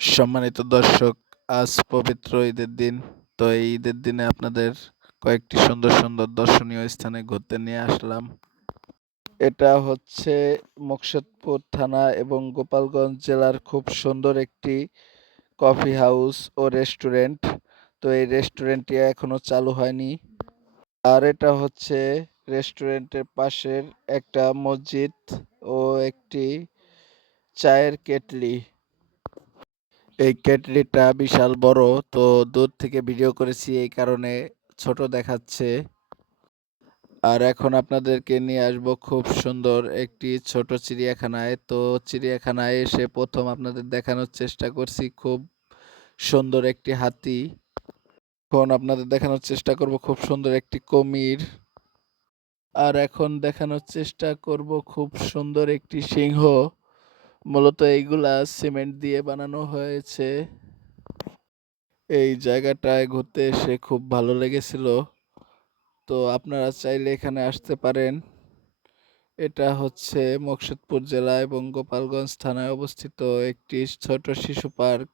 সম্মানিত দর্শক, আজ পবিত্র ঈদের দিন। তো এই ঈদের দিনে আপনাদের কয়েকটি সুন্দর সুন্দর দর্শনীয় স্থানে ঘুরতে নিয়ে আসলাম। এটা হচ্ছে মকসুদপুর থানা এবং গোপালগঞ্জ জেলার খুব সুন্দর একটি কফি হাউস ও রেস্টুরেন্ট। তো এই রেস্টুরেন্টটি এখনো চালু হয়নি। আর এটা হচ্ছে রেস্টুরেন্টের পাশের একটা মসজিদ ও একটি চায়ের কেটলি। এই কেটলিটা বিশাল বড়, তো দূর থেকে ভিডিও করেছি এই কারণে ছোট দেখাচ্ছে। আর এখন আপনাদেরকে নিয়ে আসবো খুব সুন্দর একটি ছোট চিড়িয়াখানায়। তো চিড়িয়াখানায় এসে প্রথম আপনাদের দেখানোর চেষ্টা করছি খুব সুন্দর একটি হাতি। এখন আপনাদের দেখানোর চেষ্টা করব খুব সুন্দর একটি কুমির। আর এখন দেখানোর চেষ্টা করব খুব সুন্দর একটি সিংহ। মূলত এইগুলা সিমেন্ট দিয়ে বানানো হয়েছে। এই জায়গাটায় ঘুরতে এসে খুব ভালো লেগেছিল। তো আপনারা চাইলে এখানে আসতে পারেন। এটা হচ্ছে মকসুদপুর জেলা এবং গোপালগঞ্জ থানায় অবস্থিত একটি ছোট শিশু পার্ক।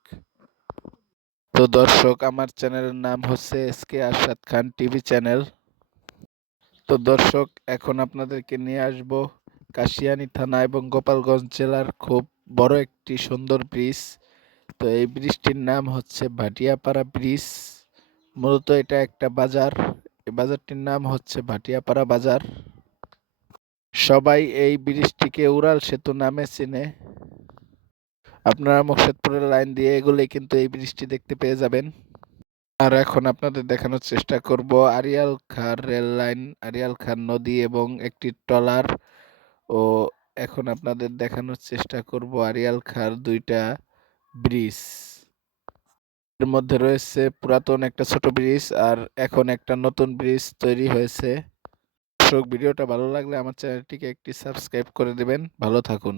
তো দর্শক, আমার চ্যানেলের নাম হচ্ছে এসকে আরশাদ খান টিভি চ্যানেল। তো দর্শক, এখন আপনাদেরকে নিয়ে আসব কাশিয়ানী থানা এবং গোপালগঞ্জ জেলার খুব বড় একটি সুন্দর ব্রিজ। তো এই ব্রিজটির নাম হচ্ছে ভাটিয়াপাড়া ব্রিজ। মূলত এটা একটা বাজার। এই বাজারটির নাম হচ্ছে ভাটিয়াপাড়া বাজার। সবাই এই ব্রিজটিকে উড়াল সেতু নামে চেনে। আপনারা মকসুদপুরের লাইন দিয়ে এগুলোই কিন্তু এই ব্রিজটি দেখতে পেয়ে যাবেন। আর এখন আপনাদের দেখানোর চেষ্টা করব আড়িয়াল খাঁ রেল লাইন, আড়িয়াল খাঁ নদী এবং একটি ট্রলার। ও এখন আপনাদের দেখানোর চেষ্টা করব আড়িয়াল খাঁর দুইটা ব্রিজ। এর মধ্যে রয়েছে পুরাতন একটা ছোট ব্রিজ আর এখন একটা নতুন ব্রিজ তৈরি হয়েছে। দর্শক, ভিডিওটা ভালো লাগলে আমার চ্যানেলটিকে একটি সাবস্ক্রাইব করে দেবেন। ভালো থাকুন।